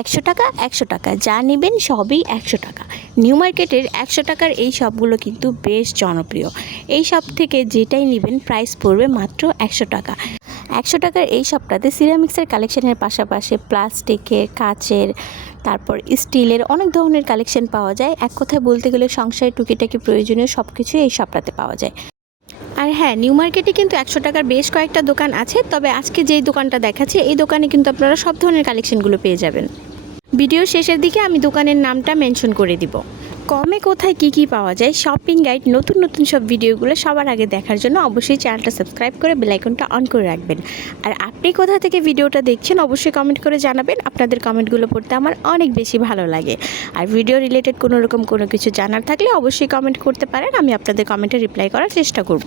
একশো টাকা একশো টাকা। যা নেবেন সবই একশো টাকা। নিউ মার্কেটের একশো টাকার এই সবগুলো কিন্তু বেশ জনপ্রিয়। এই সব থেকে যেটাই নেবেন প্রাইস পড়বে মাত্র একশো টাকা। একশো টাকার এই সবটাতে সিরামিক্সের কালেকশনের পাশাপাশি প্লাস্টিকের কাচের, তারপর স্টিলের অনেক ধরনের কালেকশন পাওয়া যায়। এক কথায় বলতে গেলে সংসারের টুকিটাকি প্রয়োজনীয় সব কিছুই এই সবটাতে পাওয়া যায়। আর হ্যাঁ নিউ মার্কেটে কিন্তু একশো টাকার বেশ কয়েকটা দোকান আছে, তবে আজকে যেই দোকানটা দেখাচ্ছে, এই দোকানে কিন্তু আপনারা সব ধরনের কালেকশনগুলো পেয়ে যাবেন। ভিডিও শেষের দিকে আমি দোকানের নামটা মেনশন করে দিব। কমে কোথায় কি কি পাওয়া যায়, শপিং গাইড, নতুন নতুন সব ভিডিওগুলো সবার আগে দেখার জন্য অবশ্যই চ্যানেলটা সাবস্ক্রাইব করে বেলাইকনটা অন করে রাখবেন। আর আপনি কোথা থেকে ভিডিওটা দেখছেন অবশ্যই কমেন্ট করে জানাবেন, আপনাদের কমেন্টগুলো পড়তে আমার অনেক বেশি ভালো লাগে। আর ভিডিও রিলেটেড কোনো রকম কোনো কিছু জানার থাকলে অবশ্যই কমেন্ট করতে পারেন, আমি আপনাদের কমেন্টে রিপ্লাই করার চেষ্টা করব।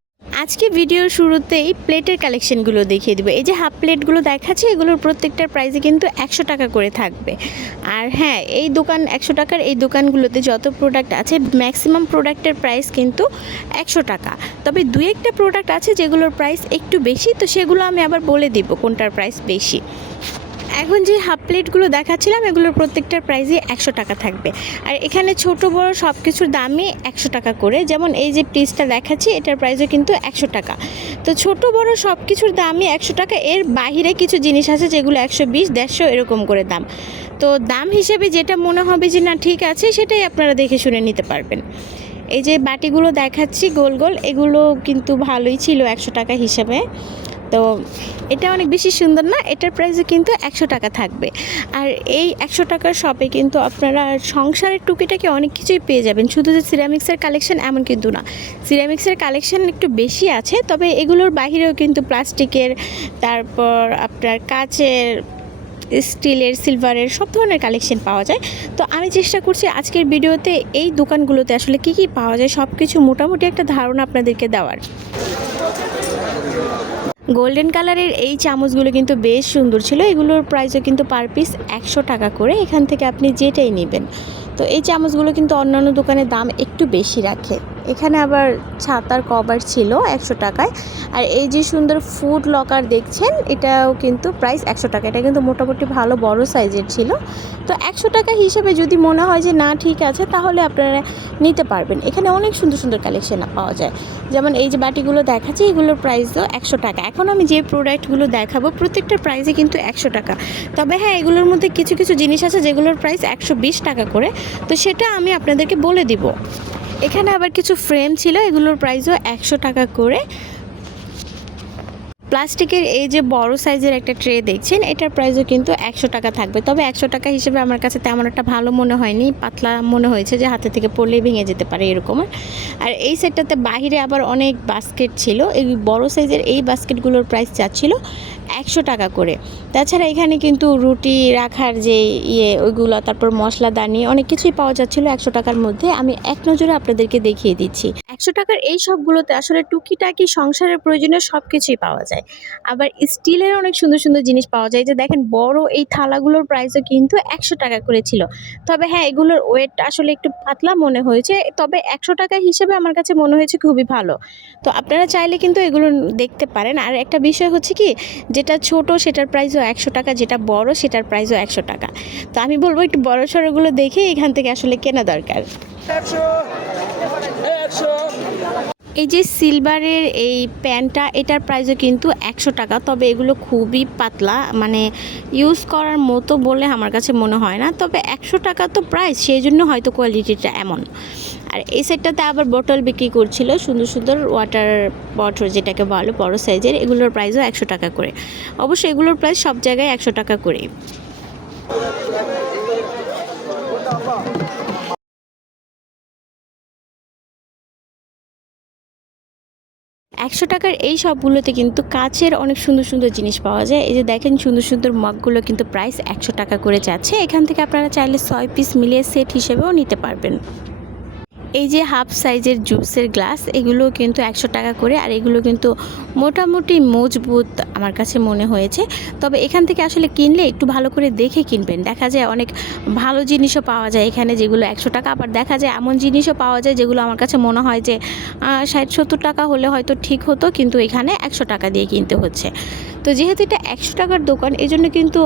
আজকে ভিডিওর শুরুতেই প্লেটের কালেকশনগুলো দেখিয়ে দেবো। এই যে হাফ প্লেটগুলো দেখাচ্ছি, এগুলোর প্রত্যেকটার প্রাইসে কিন্তু একশো টাকা করে থাকবে। আর হ্যাঁ এই দোকান একশো টাকার এই দোকানগুলোতে যত প্রোডাক্ট আছে ম্যাক্সিমাম প্রোডাক্টের প্রাইস কিন্তু একশো টাকা। তবে দু একটা প্রোডাক্ট আছে যেগুলোর প্রাইস একটু বেশি, তো সেগুলো আমি আবার বলে দিব কোনটার প্রাইস বেশি। এখন যে হাফ প্লেটগুলো দেখাচ্ছিলাম, এগুলোর প্রত্যেকটার প্রাইসই একশো টাকা থাকবে। আর এখানে ছোট, বড় সব কিছুর দামই একশো টাকা করে। যেমন এই যে পিসটা দেখাচ্ছি, এটার প্রাইসও কিন্তু একশো টাকা। তো ছোট, বড় সব কিছুর দামই একশো টাকা। এর বাহিরে কিছু জিনিস আছে যেগুলো একশো বিশ, দেড়শো এরকম করে দাম। তো দাম হিসেবে যেটা মনে হবে যে না, ঠিক আছে, সেটাই আপনারা দেখে শুনে নিতে পারবেন। এই যে বাটিগুলো দেখাচ্ছি গোল গোল, এগুলো কিন্তু ভালোই ছিল একশো টাকা হিসেবে। তো এটা অনেক বেশি সুন্দর না, এটার প্রাইসও কিন্তু একশো টাকা থাকবে। আর এই একশো টাকার শপে কিন্তু আপনারা সংসারের টুকিটাকে অনেক কিছুই পেয়ে যাবেন, শুধু যে সিরামিক্সের কালেকশন এমন কিন্তু না। সিরামিক্সের কালেকশন একটু বেশি আছে, তবে এগুলোর বাহিরেও কিন্তু প্লাস্টিকের, তারপর আপনার কাচের, স্টিলের সিলভারের সব ধরনের কালেকশন পাওয়া যায়। তো আমি চেষ্টা করছি আজকের ভিডিওতে এই দোকানগুলোতে আসলে কি কি পাওয়া যায় সব কিছু মোটামুটি একটা ধারণা আপনাদেরকে দেওয়ার। গোল্ডেন কালারের এই চামচগুলো কিন্তু বেশ সুন্দর ছিল। এগুলোর প্রাইসও কিন্তু পার পিস একশো টাকা করে। এখান থেকে আপনি যেটাই নেবেন। তো এই চামচগুলো কিন্তু অন্যান্য দোকানের দাম একটু বেশি রাখে। এখানে আবার ছাতার কভার ছিল একশো টাকায়। আর এই যে সুন্দর ফুড লকার দেখছেন, এটাও কিন্তু প্রাইস একশো টাকা। এটা কিন্তু মোটামুটি ভালো বড় সাইজের ছিল। তো একশো টাকা হিসেবে যদি মনে হয় যে না, ঠিক আছে, তাহলে আপনারা নিতে পারবেন। এখানে অনেক সুন্দর সুন্দর কালেকশন পাওয়া যায়। যেমন এই যে বাটিগুলো দেখাচ্ছি, এগুলোর প্রাইসও একশো টাকা। এখন আমি যে প্রোডাক্টগুলো দেখাবো, প্রত্যেকটা প্রাইসে কিন্তু একশো টাকা। তবে হ্যাঁ এগুলোর মধ্যে কিছু কিছু জিনিস আছে যেগুলোর প্রাইস একশো বিশ টাকা করে। তো সেটা আমি আপনাদেরকে বলে দিব। এখানে আবার কিছু ফ্রেম ছিল, এগুলোর প্রাইসও একশো টাকা করে। প্লাস্টিকের এই যে বড় সাইজের একটা ট্রে দেখছেন, এটার প্রাইসও কিন্তু একশো টাকা থাকবে। তবে একশো টাকা হিসেবে আমার কাছে তেমন একটা ভালো মনে হয়নি, পাতলা মনে হয়েছে যে হাতে থেকে পড়লেই ভেঙে যেতে পারে এরকম। আর এই সেটটাতে বাহিরে আবার অনেক বাস্কেট ছিল, এই বড় সাইজের এই বাস্কেটগুলোর প্রাইস চাচ্ছিল একশো টাকা করে। তাছাড়া এখানে কিন্তু রুটি রাখার যে ইয়ে ওইগুলো, তারপর মশলাদানি অনেক কিছুই পাওয়া যাচ্ছিল একশো টাকার মধ্যে। আমি এক নজরে আপনাদেরকে দেখিয়ে দিচ্ছি। একশো টাকার এই সবগুলোতে আসলে টুকিটাকি সংসারের প্রয়োজনীয় সব কিছুই পাওয়া যায়। আবার স্টিলের অনেক সুন্দর সুন্দর জিনিস পাওয়া যায়। যে দেখেন, বড় এই থালাগুলোর প্রাইসও কিন্তু একশো টাকা করে ছিল। তবে হ্যাঁ এগুলোর ওয়েট আসলে একটু পাতলা মনে হয়েছে। তবে একশো টাকা হিসেবে আমার কাছে মনে হয়েছে খুবই ভালো। তো আপনারা চাইলে কিন্তু এগুলো দেখতে পারেন। আর একটা বিষয় হচ্ছে কি যেটা ছোট সেটার প্রাইসও একশো টাকা, যেটা বড় সেটার প্রাইসও একশো টাকা। তো আমি বলব একটু বড় সড়োগুলো দেখে এখান থেকে আসলে কেনা দরকার। এই যে সিলভারের এই প্যান্টটা, এটার প্রাইসও কিন্তু একশো টাকা। তবে এগুলো খুবই পাতলা মানে ইউজ করার মতো বলে আমার কাছে মনে হয় না। তবে একশো টাকা তো প্রাইস সেই জন্য হয়তো কোয়ালিটিটা এমন। আর এই সেটটাতে আবার বোতল বিক্রি করছিল, সুন্দর সুন্দর ওয়াটার বটল যেটাকে বলো, বড় সাইজের এগুলোর প্রাইসও একশো টাকা করে। অবশ্যই এগুলোর প্রাইস সব জায়গায় একশো টাকা করেই। একশো টাকার এই সবগুলোতে কিন্তু কাচের অনেক সুন্দর সুন্দর জিনিস পাওয়া যায়। এই যে দেখেন সুন্দর সুন্দর মগগুলো কিন্তু প্রাইস একশো টাকা করে যাচ্ছে। এখান থেকে আপনারা চাইলে ছয় পিস মিলিয়ে সেট হিসেবেও নিতে পারবেন। এই যে হাফ সাইজের জুসের গ্লাস, এগুলো কিন্তু একশো টাকা করে, আর এগুলো কিন্তু মোটামুটি মজবুত আমার কাছে মনে হয়েছে। তবে এখান থেকে আসলে কিনলে একটু ভালো করে দেখে কিনবেন। দেখা যায় অনেক ভালো জিনিসও পাওয়া যায় এখানে যেগুলো একশো টাকা, আবার দেখা যায় এমন জিনিসও পাওয়া যায় যেগুলো আমার কাছে মনে হয় যে ষাট সত্তর টাকা হলে হয়তো ঠিক হতো, কিন্তু এখানে একশো টাকা দিয়ে কিনতে হচ্ছে। তো যেহেতু এটা একশো টাকার দোকান এই জন্য কিন্তু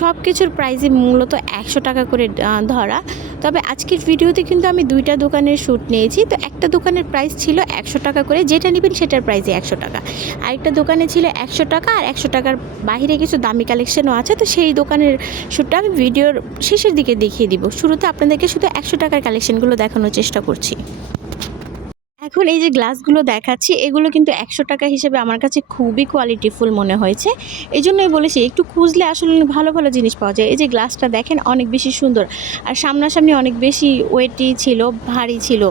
সব কিছুর প্রাইসই মূলত একশো টাকা করে ধরা। তবে আজকের ভিডিওতে কিন্তু আমি দুইটা দোকানের শ্যুট নিয়েছি। তো একটা দোকানের প্রাইস ছিল একশো টাকা করে। যেটা নেবেন সেটার প্রাইসে একশো টাকা। আরেকটা দোকানে ছিল একশো টাকা আর একশো টাকার বাহিরে কিছু দামি কালেকশনও আছে। তো সেই দোকানের শ্যুটটা আমি ভিডিওর শেষের দিকে দেখিয়ে দিব। শুরুতে আপনাদেরকে শুধু একশো টাকার কালেকশনগুলো দেখানোর চেষ্টা করছি। এখন এই যে গ্লাসগুলো দেখাচ্ছি, এগুলো কিন্তু একশো টাকা হিসেবে আমার কাছে খুবই কোয়ালিটিফুল মনে হয়েছে। এই জন্যই বলেছি, একটু খুঁজলে আসলে ভালো ভালো জিনিস পাওয়া যায়। এই যে গ্লাসটা দেখেন, অনেক বেশি সুন্দর। আর সামনাসামনি অনেক বেশি ওয়েটি ছিল, ভারী ছিল।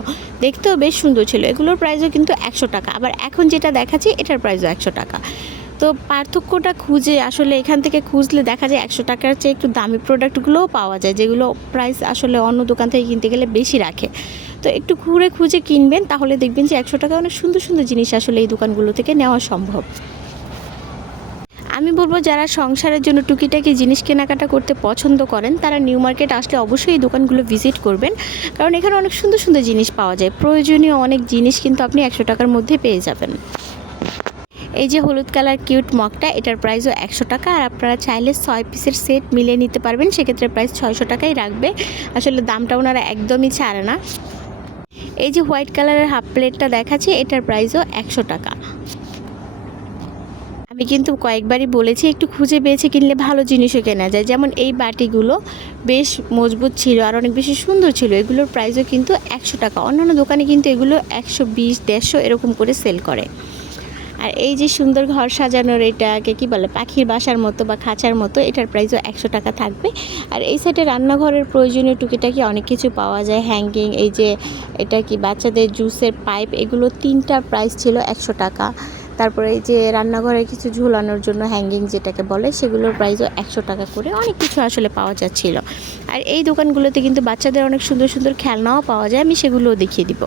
দেখতেও বেশ সুন্দর ছিল। এগুলোর প্রাইসও কিন্তু একশো টাকা। আবার এখন যেটা দেখাচ্ছি, এটার প্রাইসও একশো টাকা। তো পার্থক্যটা খুঁজে আসলে এখান থেকে খুঁজলে দেখা যায় একশো টাকার চেয়ে একটু দামি প্রোডাক্টগুলোও পাওয়া যায়, যেগুলো প্রাইস আসলে অন্য দোকান থেকে কিনতে গেলে বেশি রাখে। তো একটু ঘুরে খুঁজে কিনবেন, তাহলে দেখবেন যে একশো টাকা অনেক সুন্দর সুন্দর জিনিস আসলে এই দোকানগুলো থেকে নেওয়া সম্ভব। আমি বলব, যারা সংসারের জন্য টুকিটাকি জিনিস কেনাকাটা করতে পছন্দ করেন, তারা নিউ মার্কেট আসলে অবশ্যই এই দোকানগুলো ভিজিট করবেন। কারণ এখানে অনেক সুন্দর সুন্দর জিনিস পাওয়া যায়। প্রয়োজনীয় অনেক জিনিস কিন্তু আপনি একশো টাকার মধ্যে পেয়ে যাবেন। এই যে হলুদ কালার কিউট মগটা, এটার প্রাইসও একশো টাকা। আর আপনারা চাইলে ছয় পিসের সেট মিলিয়ে নিতে পারবেন। সেক্ষেত্রে প্রাইস ছয়শো টাকাই রাখবে। আসলে দামটা ওনারা একদমই ছাড়ে না। এই যে হোয়াইট কালারের হাফ প্লেটটা দেখাচ্ছে, এটার প্রাইসও একশো টাকা। আমি কিন্তু কয়েকবারই বলেছি, একটু খুঁজে পেয়েছে, কিনলে ভালো জিনিসও কেনা যায়। যেমন এই বাটিগুলো বেশ মজবুত ছিল আর অনেক বেশি সুন্দর ছিল। এগুলোর প্রাইসও কিন্তু একশো টাকা। অন্যান্য দোকানে কিন্তু এগুলো একশো, বিশ, দেড়শো এরকম করে সেল করে। আর এই যে সুন্দর ঘর সাজানোর এটাকে কি বলে, পাখির বাসার মতো বা খাঁচার মতো, এটার প্রাইসও একশো টাকা থাকবে। আর এই সাইডে রান্নাঘরের প্রয়োজনীয় টুকিটাকি অনেক কিছু পাওয়া যায়। হ্যাঙ্গিং এই যে এটা কি, বাচ্চাদের জুসের পাইপ এগুলো তিনটা প্রাইস ছিল একশো টাকা। তারপরে এই যে রান্নাঘরে কিছু ঝুলানোর জন্য হ্যাঙ্গিং যেটাকে বলে, সেগুলোর প্রাইসও একশো টাকা করে অনেক কিছু আসলে পাওয়া যাচ্ছিল। আর এই দোকানগুলোতে কিন্তু বাচ্চাদের অনেক সুন্দর সুন্দর খেলনাও পাওয়া যায়, আমি সেগুলোও দেখিয়ে দিব।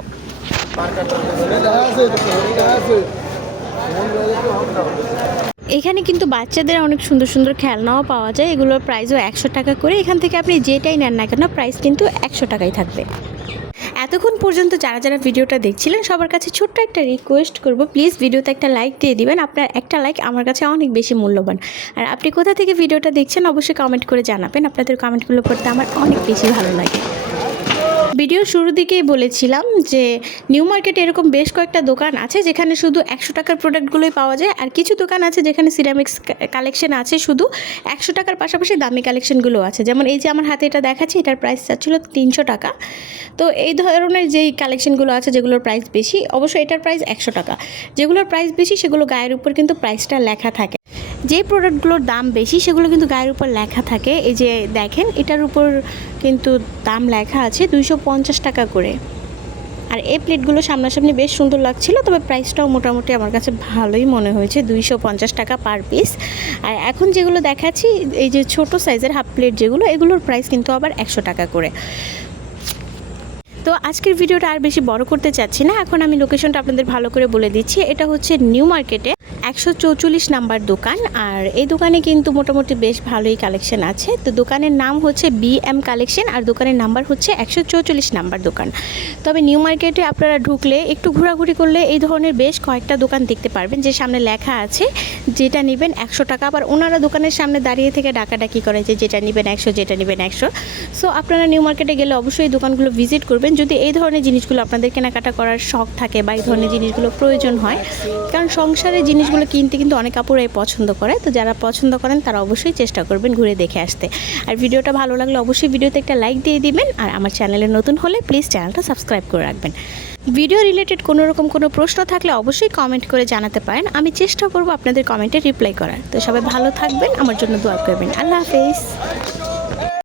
এখানে কিন্তু বাচ্চাদের অনেক সুন্দর সুন্দর খেলনাও পাওয়া যায়। এগুলোর প্রাইসও একশো টাকা করে। এখান থেকে আপনি যেটাই নেন না কেন প্রাইস কিন্তু একশো টাকাই থাকবে। এতক্ষণ পর্যন্ত যারা যারা ভিডিওটা দেখছিলেন, সবার কাছে ছোট্ট একটা রিকোয়েস্ট করব। প্লিজ ভিডিওতে একটা লাইক দিয়ে দিবেন। আপনার একটা লাইক আমার কাছে অনেক বেশি মূল্যবান। আর আপনি কোথা থেকে ভিডিওটা দেখছেন, অবশ্যই কমেন্ট করে জানাবেন। আপনাদের কমেন্টগুলো পড়তে আমার অনেক বেশি ভালো লাগে। ভিডিওর শুরুর দিকেই বলেছিলাম যে নিউ মার্কেটে এরকম বেশ কয়েকটা দোকান আছে যেখানে শুধু একশো টাকার প্রোডাক্টগুলোই পাওয়া যায়। আর কিছু দোকান আছে যেখানে সিরামিক্স কালেকশন আছে, শুধু একশো টাকার পাশাপাশি দামি কালেকশনগুলো আছে। যেমন এই যে আমার হাতে এটা দেখাচ্ছি, এটার প্রাইস চাচ্ছিল তিনশো টাকা। তো এই ধরনের যেই কালেকশনগুলো আছে যেগুলোর প্রাইস বেশি অবশ্যই এটার প্রাইস একশো টাকা। যেগুলোর প্রাইস বেশি, সেগুলো গায়ের উপর কিন্তু প্রাইসটা লেখা থাকে। যে প্রোডাক্টগুলোর দাম বেশি, সেগুলো কিন্তু গায়ের উপর লেখা থাকে। এই যে দেখেন, এটার উপর কিন্তু দাম লেখা আছে দুইশো পঞ্চাশ টাকা করে। আর এই প্লেটগুলো সামনাসামনি বেশ সুন্দর লাগছিল, তবে প্রাইসটাও মোটামুটি আমার কাছে ভালোই মনে হয়েছে, দুইশো পঞ্চাশ টাকা পার পিস আর এখন যেগুলো দেখাচ্ছি, এই যে ছোট সাইজের হাফ প্লেট যেগুলো, এগুলোর প্রাইস কিন্তু আবার একশো টাকা করে। তো আজকের ভিডিওটা আর বেশি বড় করতে চাচ্ছি না। এখন আমি লোকেশনটা আপনাদের ভালো করে বলে দিচ্ছি। এটা হচ্ছে নিউ মার্কেটে একশো চৌচল্লিশ নাম্বার দোকান। আর এই দোকানে কিন্তু মোটামুটি বেশ ভালোই কালেকশন আছে। তো দোকানের নাম হচ্ছে বি এম কালেকশন আর দোকানের নাম্বার হচ্ছে একশো চৌচল্লিশ নাম্বার দোকান। তবে নিউ মার্কেটে আপনারা ঢুকলে, একটু ঘোরাঘুরি করলে এই ধরনের বেশ কয়েকটা দোকান দেখতে পারবেন। যে সামনে লেখা আছে যেটা নেবেন একশো টাকা। আবার ওনারা দোকানের সামনে দাঁড়িয়ে থেকে ডাকাডাকি করে যে যেটা নেবেন একশো, যেটা নেবেন একশো। সো আপনারা নিউ মার্কেটে গেলে অবশ্যই দোকানগুলো ভিজিট করবেন। যদি এই ধরনের জিনিসগুলো আপনাদের কেনাকাটা করার শখ থাকে বা এই ধরনের জিনিসগুলো প্রয়োজন হয়, কারণ সংসারের জিনিসগুলো কিনতে কিন্তু অনেক আপুরাই পছন্দ করে। তো যারা পছন্দ করেন তারা অবশ্যই চেষ্টা করবেন ঘুরে দেখে আসতে। আর ভিডিওটা ভালো লাগলে অবশ্যই ভিডিওতে একটা লাইক দিয়ে দিবেন। আর আমার চ্যানেলে নতুন হলে প্লিজ চ্যানেলটা সাবস্ক্রাইব করে রাখবেন। ভিডিও রিলেটেড কোনো রকম কোনো প্রশ্ন থাকলে অবশ্যই কমেন্ট করে জানাতে পারেন। আমি চেষ্টা করব আপনাদের কমেন্টে রিপ্লাই করার। তো সবাই ভালো থাকবেন, আমার জন্য দোয়া করবেন। আল্লাহ হাফেজ।